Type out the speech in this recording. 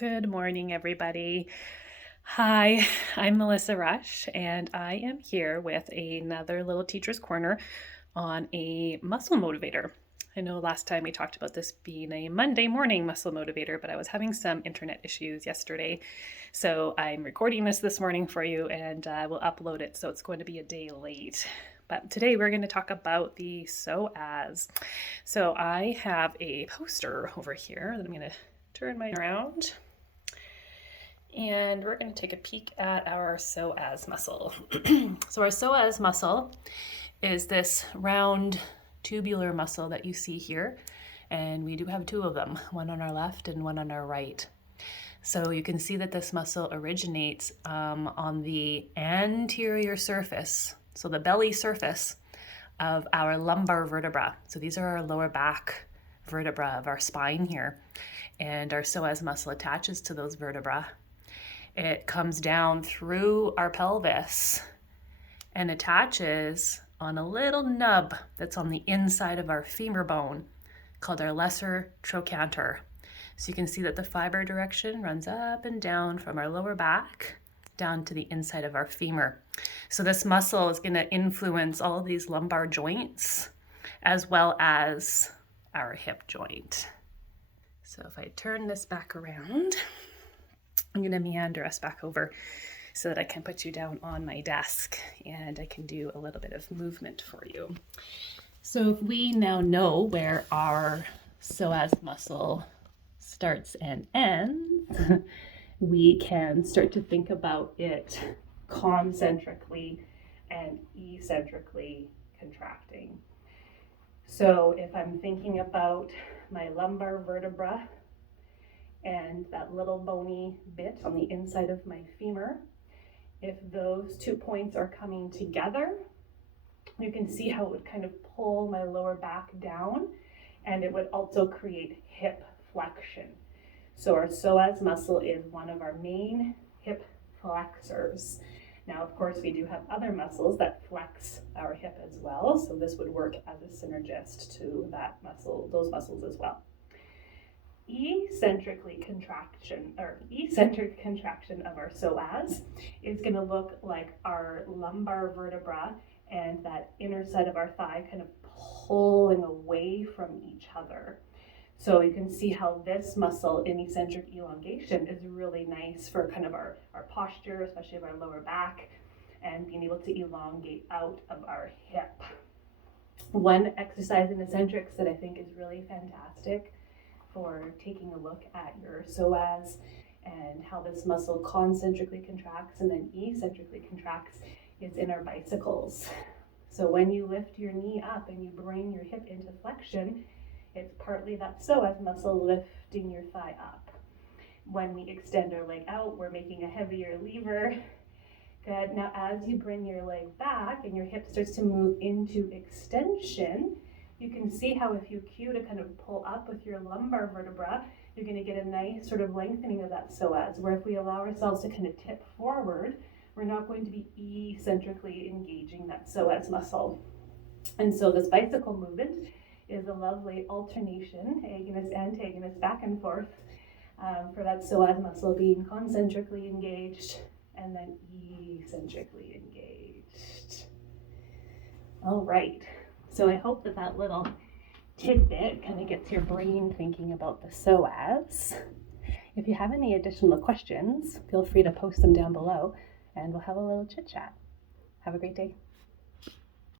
Good morning, everybody. Hi, I'm Melissa Rush, and I am here with another little teacher's corner on a muscle motivator. I know last time we talked about this being a Monday morning muscle motivator, but I was having some internet issues yesterday. So I'm recording this morning for you, and we'll upload it, so it's going to be a day late. But today we're going to talk about the Psoas. So I have a poster over here that I'm going to turn mine around. And we're going to take a peek at our psoas muscle. So our psoas muscle is this round tubular muscle that you see here. And we do have two of them, one on our left and one on our right. So you can see that this muscle originates on the anterior surface, so the belly surface of our lumbar vertebra. So these are our lower back vertebra of our spine here. And our psoas muscle attaches to those vertebra. It comes down through our pelvis and attaches on a little nub that's on the inside of our femur bone called our lesser trochanter. So you can see that the fiber direction runs up and down from our lower back down to the inside of our femur. So this muscle is going to influence all of these lumbar joints as well as our hip joint. So if I turn this back around, I'm going to meander us back over so that I can put you down on my desk and I can do a little bit of movement for you. So if we now know where our psoas muscle starts and ends, we can start to think about it concentrically and eccentrically contracting. So if I'm thinking about my lumbar vertebra and that little bony bit on the inside of my femur, if those 2 points are coming together, you can see how it would kind of pull my lower back down, and it would also create hip flexion. So our psoas muscle is one of our main hip flexors. Now, of course, we do have other muscles that flex our hip as well, so this would work as a synergist to that muscle, those muscles as well. Eccentric contraction of our psoas is going to look like our lumbar vertebra and that inner side of our thigh kind of pulling away from each other. So you can see how this muscle in eccentric elongation is really nice for kind of our posture, especially of our lower back, and being able to elongate out of our hip. One exercise in Essentrics that I think is really fantastic for taking a look at your psoas and how this muscle concentrically contracts and then eccentrically contracts is in our bicycles. So when you lift your knee up and you bring your hip into flexion, it's partly that psoas muscle lifting your thigh up. When we extend our leg out, we're making a heavier lever. Good. Now as you bring your leg back and your hip starts to move into extension, you can see how if you cue to kind of pull up with your lumbar vertebra, you're going to get a nice sort of lengthening of that psoas, where if we allow ourselves to kind of tip forward, we're not going to be eccentrically engaging that psoas muscle. And so this bicycle movement is a lovely alternation, agonist, back and forth, for that psoas muscle being concentrically engaged and then eccentrically engaged. All right. So I hope that little tidbit kind of gets your brain thinking about the psoas. If you have any additional questions, feel free to post them down below and we'll have a little chit chat. Have a great day.